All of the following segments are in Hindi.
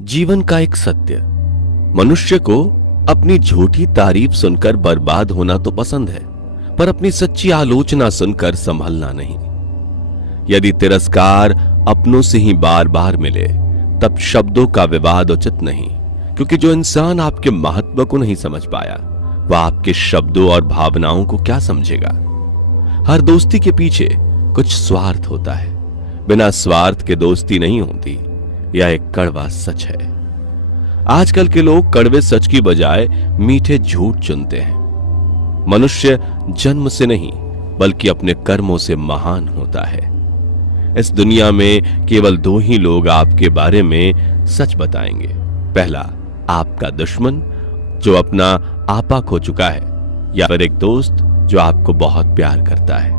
जीवन का एक सत्य। मनुष्य को अपनी झूठी तारीफ सुनकर बर्बाद होना तो पसंद है, पर अपनी सच्ची आलोचना सुनकर संभलना नहीं। यदि तिरस्कार अपनों से ही बार बार मिले तब शब्दों का विवाद उचित नहीं, क्योंकि जो इंसान आपके महत्व को नहीं समझ पाया वह आपके शब्दों और भावनाओं को क्या समझेगा। हर दोस्ती के पीछे कुछ स्वार्थ होता है, बिना स्वार्थ के दोस्ती नहीं होती। यह एक कड़वा सच है। आजकल के लोग कड़वे सच की बजाय मीठे झूठ चुनते हैं। मनुष्य जन्म से नहीं बल्कि अपने कर्मों से महान होता है। इस दुनिया में केवल दो ही लोग आपके बारे में सच बताएंगे। पहला, आपका दुश्मन जो अपना आपा खो चुका है, या फिर एक दोस्त जो आपको बहुत प्यार करता है।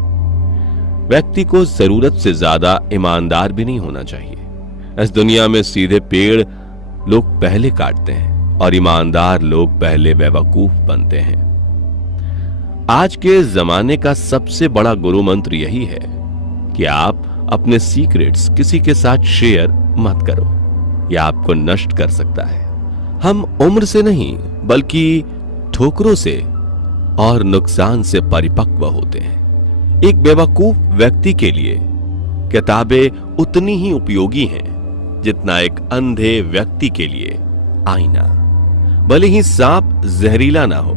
व्यक्ति को जरूरत से ज्यादा ईमानदार भी नहीं होना चाहिए। इस दुनिया में सीधे पेड़ लोग पहले काटते हैं और ईमानदार लोग पहले बेवकूफ बनते हैं। आज के जमाने का सबसे बड़ा गुरु मंत्र यही है कि आप अपने सीक्रेट्स किसी के साथ शेयर मत करो, यह आपको नष्ट कर सकता है। हम उम्र से नहीं बल्कि ठोकरों से और नुकसान से परिपक्व होते हैं। एक बेवकूफ व्यक्ति के लिए किताबें उतनी ही उपयोगी हैं जितना एक अंधे व्यक्ति के लिए आईना। भले ही सांप जहरीला ना हो,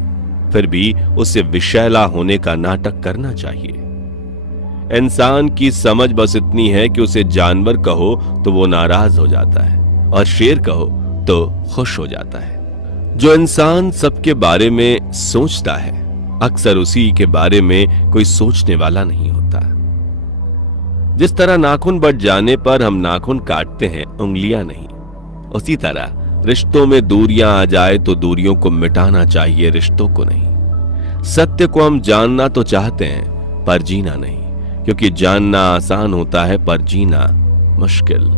फिर भी उसे विषैला होने का नाटक करना चाहिए। इंसान की समझ बस इतनी है कि उसे जानवर कहो तो वो नाराज हो जाता है और शेर कहो तो खुश हो जाता है। जो इंसान सबके बारे में सोचता है, अक्सर उसी के बारे में कोई सोचने वाला नहीं होता। जिस तरह नाखून बढ़ जाने पर हम नाखून काटते हैं, उंगलियां नहीं, उसी तरह रिश्तों में दूरियां आ जाए तो दूरियों को मिटाना चाहिए, रिश्तों को नहीं। सत्य को हम जानना तो चाहते हैं पर जीना नहीं, क्योंकि जानना आसान होता है पर जीना मुश्किल।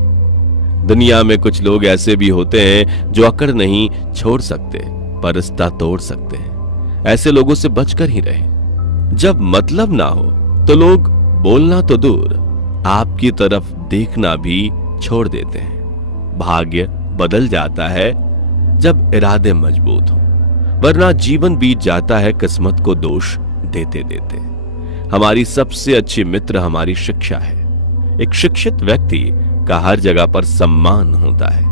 दुनिया में कुछ लोग ऐसे भी होते हैं जो अकड़ नहीं छोड़ सकते पर रिश्ता तोड़ सकते हैं। ऐसे लोगों से बचकर ही रहें। जब मतलब ना हो तो लोग बोलना तो दूर, आपकी तरफ देखना भी छोड़ देते हैं। भाग्य बदल जाता है जब इरादे मजबूत हो, वरना जीवन बीत जाता है किस्मत को दोष देते देते। हमारी सबसे अच्छी मित्र हमारी शिक्षा है। एक शिक्षित व्यक्ति का हर जगह पर सम्मान होता है।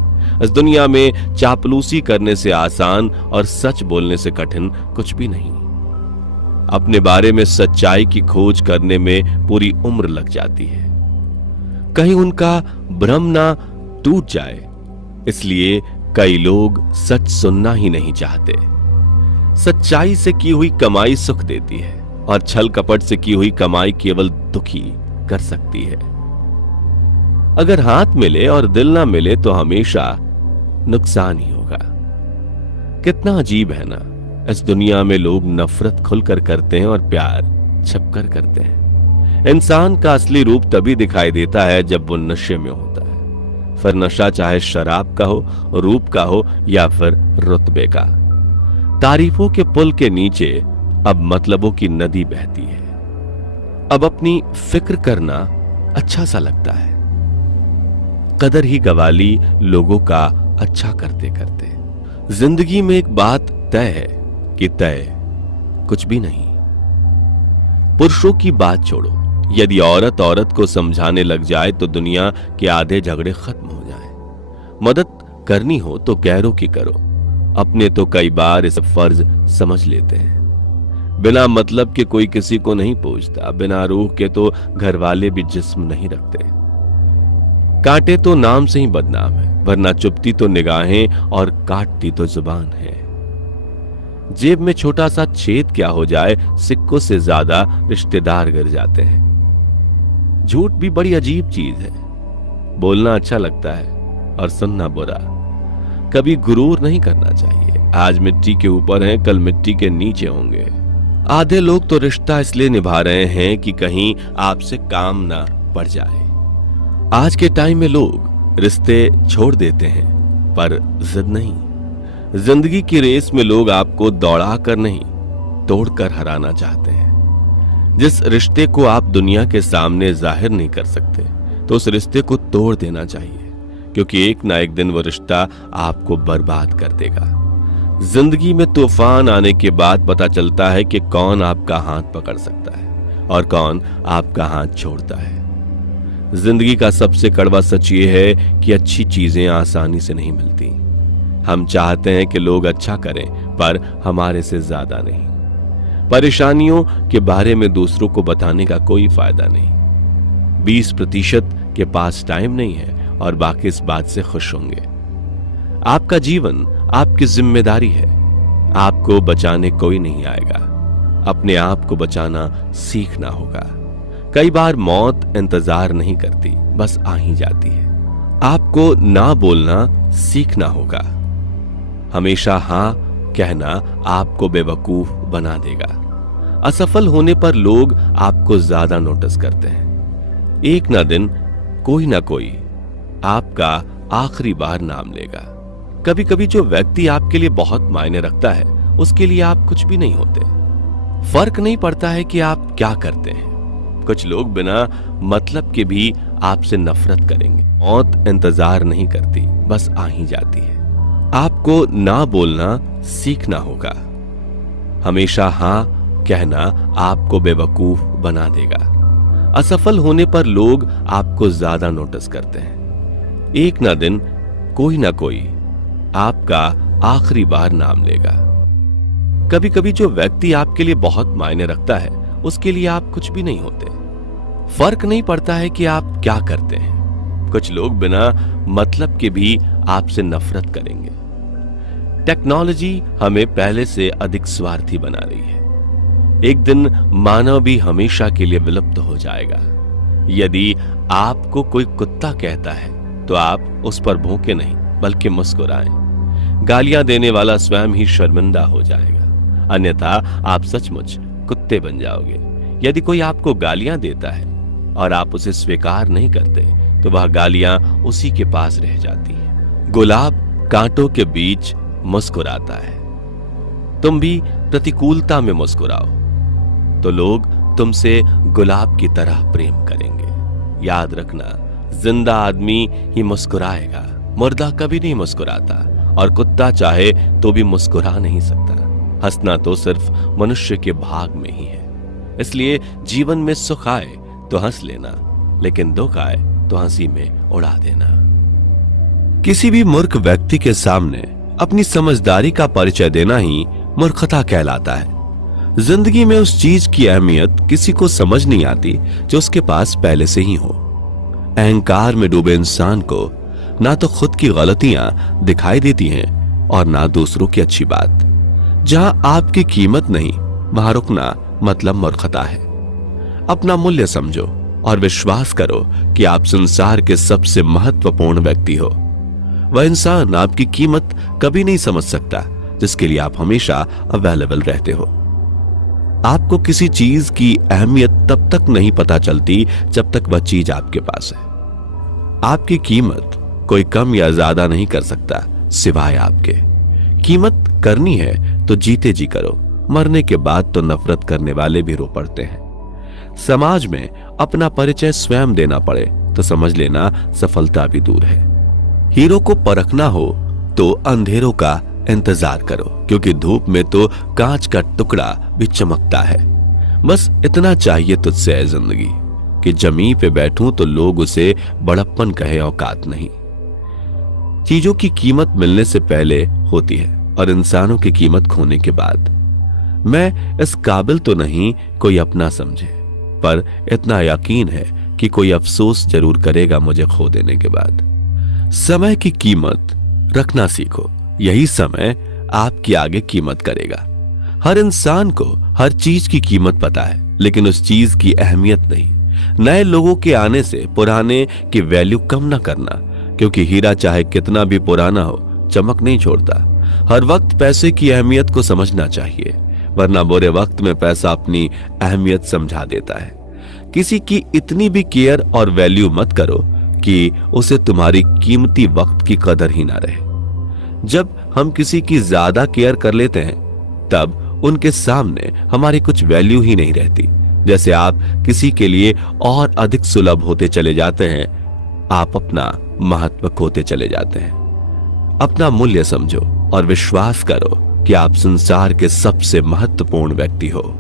इस दुनिया में चापलूसी करने से आसान और सच बोलने से कठिन कुछ भी नहीं। अपने बारे में सच्चाई की खोज करने में पूरी उम्र लग जाती है। कहीं उनका भ्रम ना टूट जाए, इसलिए कई लोग सच सुनना ही नहीं चाहते। सच्चाई से की हुई कमाई सुख देती है और छल कपट से की हुई कमाई केवल दुखी कर सकती है। अगर हाथ मिले और दिल ना मिले तो हमेशा नुकसान ही होगा। कितना अजीब है ना, इस दुनिया में लोग नफरत खुलकर करते हैं और प्यार छिपकर करते हैं। इंसान का असली रूप तभी दिखाई देता है जब वो नशे में होता है। फिर नशा चाहे शराब का हो, रूप का हो या फिर रुतबे का। तारीफों के पुल के नीचे अब मतलबों की नदी बहती है। अब अपनी फिक्र करना अच्छा सा लगता है। कदर ही गवा ली लोगों का अच्छा करते करते। जिंदगी में एक बात तय है कि तय कुछ भी नहीं। पुरुषों की बात छोड़ो, यदि औरत औरत को समझाने लग जाए तो दुनिया के आधे झगड़े खत्म हो जाएं। मदद करनी हो तो गैरों की करो, अपने तो कई बार इसे फर्ज समझ लेते हैं। बिना मतलब के कोई किसी को नहीं पूछता, बिना रूह के तो घर वाले भी जिस्म नहीं रखते। कांटे तो नाम से ही बदनाम है, वरना चुपती तो निगाहें और काटती तो जुबान है। जेब में छोटा सा छेद क्या हो जाए, सिक्कों से ज्यादा रिश्तेदार गिर जाते हैं। झूठ भी बड़ी अजीब चीज है। बोलना अच्छा लगता है और सुनना बुरा। कभी गुरूर नहीं करना चाहिए। आज मिट्टी के ऊपर हैं, कल मिट्टी के नीचे होंगे। आधे लोग तो रिश्ता इसलिए निभा रहे हैं कि कहीं आपसे काम ना पड़ जाए। आज के टाइम में लोग रिश्ते छोड़ देते हैं पर जिद नहीं। जिंदगी की रेस में लोग आपको दौड़ाकर नहीं, तोड़कर हराना चाहते हैं। जिस रिश्ते को आप दुनिया के सामने जाहिर नहीं कर सकते तो उस रिश्ते को तोड़ देना चाहिए, क्योंकि एक ना एक दिन वो रिश्ता आपको बर्बाद कर देगा। जिंदगी में तूफान आने के बाद पता चलता है कि कौन आपका हाथ पकड़ सकता है और कौन आपका हाथ छोड़ता है। जिंदगी का सबसे कड़वा सच ये है कि अच्छी चीजें आसानी से नहीं मिलती। हम चाहते हैं कि लोग अच्छा करें, पर हमारे से ज्यादा नहीं। परेशानियों के बारे में दूसरों को बताने का कोई फायदा नहीं। 20% के पास टाइम नहीं है और बाकी इस बात से खुश होंगे। आपका जीवन आपकी जिम्मेदारी है। आपको बचाने कोई नहीं आएगा। अपने आप को बचाना सीखना होगा। कई बार मौत इंतजार नहीं करती, बस आ ही जाती है। आपको ना बोलना सीखना होगा। हमेशा हां कहना आपको बेवकूफ बना देगा। असफल होने पर लोग आपको ज्यादा नोटिस करते हैं। एक ना दिन कोई ना कोई आपका आखिरी बार नाम लेगा। कभी कभी जो व्यक्ति आपके लिए बहुत मायने रखता है, उसके लिए आप कुछ भी नहीं होते। फर्क नहीं पड़ता है कि आप क्या करते हैं। कुछ लोग बिना मतलब के भी आपसे नफरत करेंगे। मौत इंतजार नहीं करती, बस आ ही जाती है। आपको ना बोलना सीखना होगा। हमेशा हां कहना आपको बेवकूफ बना देगा। असफल होने पर लोग आपको ज्यादा नोटिस करते हैं। एक ना दिन कोई ना कोई आपका आखिरी बार नाम लेगा। कभी कभी जो व्यक्ति आपके लिए बहुत मायने रखता है, उसके लिए आप कुछ भी नहीं होते। फर्क नहीं पड़ता है कि आप क्या करते हैं। कुछ लोग बिना मतलब के भी आपसे नफरत करेंगे। टेक्नोलॉजी हमें पहले से अधिक स्वार्थी बना रही है। एक दिन मानव भी हमेशा के लिए विलुप्त हो जाएगा। यदि आपको कोई कुत्ता कहता है, तो आप उस पर भौंके नहीं, बल्कि मुस्कुराएं। गालियां देने वाला स्वयं ही शर्मिंदा हो जाएगा, अन्यथा आप सचमुच कुत्ते बन जाओगे। यदि कोई आपको गालियां देता है और आप उसे स्वीकार नहीं करते, तो वह गालियां उसी के पास रह जाती हैं। गुलाब कांटों के बीच मुस्कुराता है। तुम भी प्रतिकूलता में मुस्कुराओ, तो लोग तुमसे गुलाब की तरह प्रेम करेंगे। याद रखना, जिंदा आदमी ही मुस्कुराएगा, मुर्दा कभी नहीं मुस्कुराता, और कुत्ता चाहे तो भी मुस्कुरा नहीं सकता। हंसना तो सिर्फ मनुष्य के भाग में ही है। इसलिए जीवन में सुख आए तो हंस लेना, लेकिन दुख आए तो हंसी में उड़ा देना। किसी भी मूर्ख व्यक्ति के सामने अपनी समझदारी का परिचय देना ही मूर्खता कहलाता है। जिंदगी में उस चीज की अहमियत किसी को समझ नहीं आती जो उसके पास पहले से ही हो। अहंकार में डूबे इंसान को ना तो खुद की गलतियां दिखाई देती हैं और ना दूसरों की अच्छी बात। जहां आपकी कीमत नहीं, वहां रुकना मतलब मूर्खता है। अपना मूल्य समझो और विश्वास करो कि आप संसार के सबसे महत्वपूर्ण व्यक्ति हो। वह इंसान आपकी कीमत कभी नहीं समझ सकता जिसके लिए आप हमेशा अवेलेबल रहते हो। आपको किसी चीज की अहमियत तब तक नहीं पता चलती जब तक वह चीज आपके पास है। आपकी कीमत कोई कम या ज्यादा नहीं कर सकता सिवाय आपके। कीमत करनी है तो जीते जी करो, मरने के बाद तो नफरत करने वाले भी रो पड़ते हैं। समाज में अपना परिचय स्वयं देना पड़े तो समझ लेना सफलता भी दूर है। हीरो को परखना हो तो अंधेरों का इंतजार करो, क्योंकि धूप में तो कांच का टुकड़ा भी चमकता है। बस इतना चाहिए तुझसे है जिंदगी कि जमीन पे बैठूं तो लोग उसे बड़प्पन कहे, औकात नहीं। चीजों की कीमत मिलने से पहले होती है और इंसानों की कीमत खोने के बाद। मैं इस काबिल तो नहीं कोई अपना समझे, पर इतना यकीन है कि कोई अफसोस जरूर करेगा मुझे खो देने के बाद। समय की कीमत रखना सीखो, यही समय आपकी आगे कीमत करेगा। हर इंसान को हर चीज की कीमत पता है, लेकिन उस चीज की अहमियत नहीं। नए लोगों के आने से पुराने की वैल्यू कम ना करना, क्योंकि हीरा चाहे कितना भी पुराना हो, चमक नहीं छोड़ता। हर वक्त पैसे की अहमियत को समझना चाहिए, वरना बुरे वक्त में पैसा अपनी अहमियत समझा देता है। किसी की इतनी भी केयर और वैल्यू मत करो कि उसे तुम्हारी कीमती वक्त की कदर ही ना रहे। जब हम किसी की ज्यादा केयर कर लेते हैं, तब उनके सामने हमारी कुछ वैल्यू ही नहीं रहती। जैसे आप किसी के लिए और अधिक सुलभ होते चले जाते हैं, आप अपना महत्व खोते चले जाते हैं। अपना मूल्य समझो और विश्वास करो कि आप संसार के सबसे महत्वपूर्ण व्यक्ति हो।